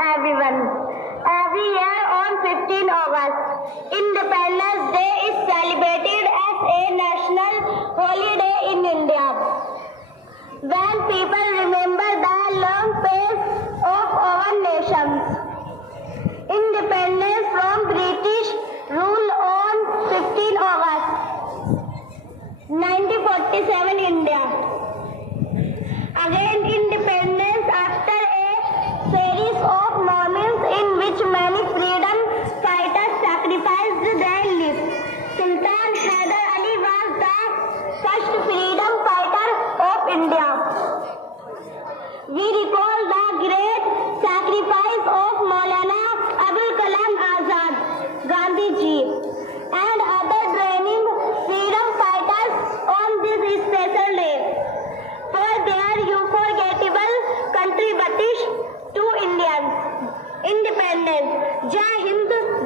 everyone. Every year on 15 August, Independence Day is celebrated as a national holiday in India. When people remember the long pace of our nation's independence from British rule on 15 August 1947 India agained independence after a series of moments in which many freedom fighters sacrificed their lives. Sultan Hyder Ali was the first freedom fighter of India. We recall the great sacrifice of Maulana Abul Kalam Azad, Gandhi Ji, and other draining freedom fighters on this special day for their unforgettable contribution to Indian independence. Jai Hind.